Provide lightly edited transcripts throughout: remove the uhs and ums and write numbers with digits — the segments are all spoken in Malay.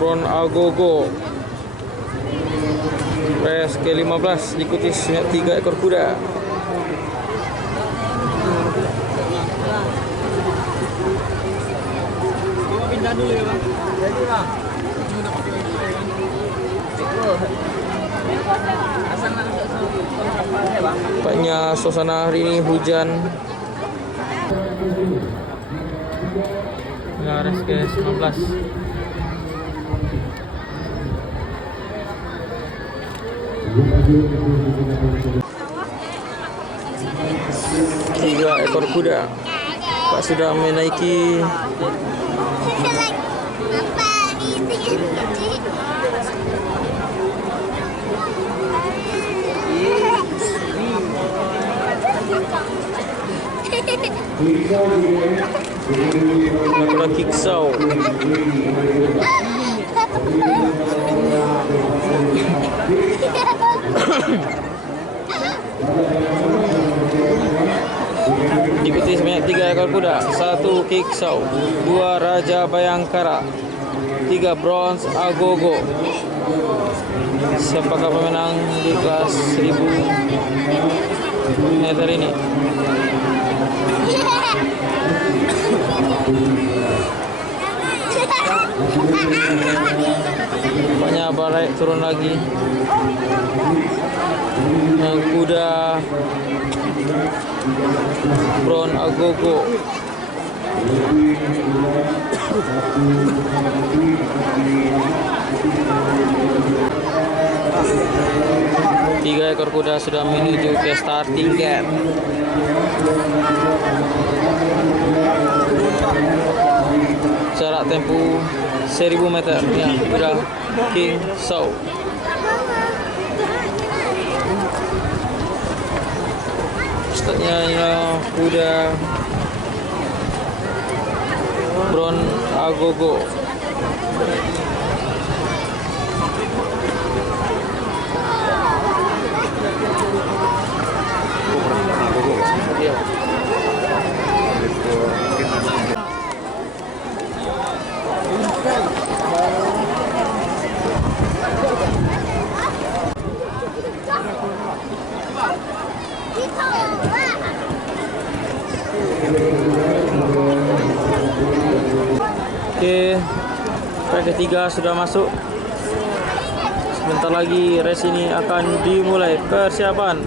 Brown Agogo. Race ke-15 diikuti 3 ekor kuda. Pindah dulu ya, Bang. Tampaknya suasana hari ini hujan. Nah, race ke-19. Tiga ekor kuda Pak sudah menaiki kuda kiksau. Diikuti sebanyak 3 ekor kuda, 1 kiksau, 2 Raja Bayangkara, 3 Bronze Agogo. Siapakah pemenang di kelas 1000 meter ini? Banyak balik turun lagi. Kuda Brown Agogo. Tiga ekor kuda sudah menuju ke starting gate. Jarak tempuh 1000 meter ya, kuda King Show. Startnya kuda Brown Agogo. Oke, track ketiga sudah masuk. Sebentar lagi race ini akan dimulai. Persiapan.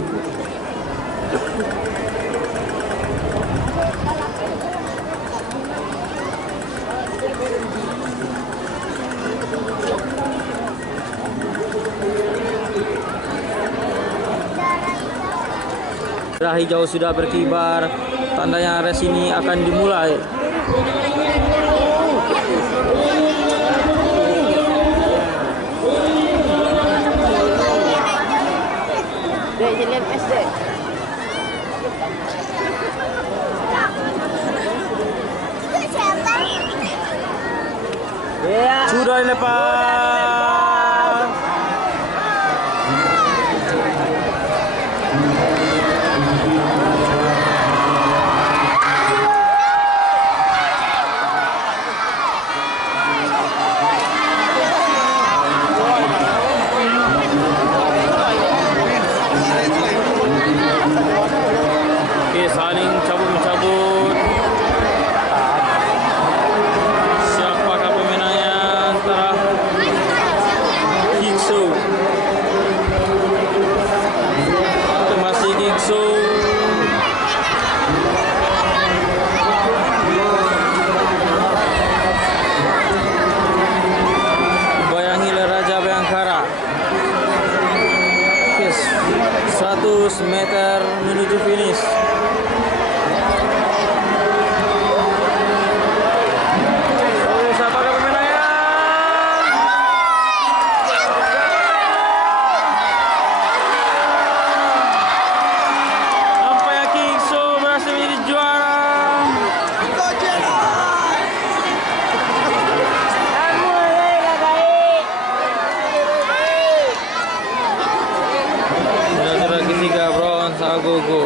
Merah hijau sudah berkibar, tandanya race ini akan dimulai. Sudah dilepas. Oke, saling cabut-mencabut. Siapakah pemenangnya antara Kiksu? Masih Kiksu. Bayangilah Raja Bayangkara. Oke, 100 meter menuju finish. Agogo.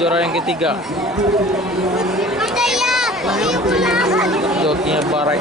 juara yang ketiga. Jokinya Barai.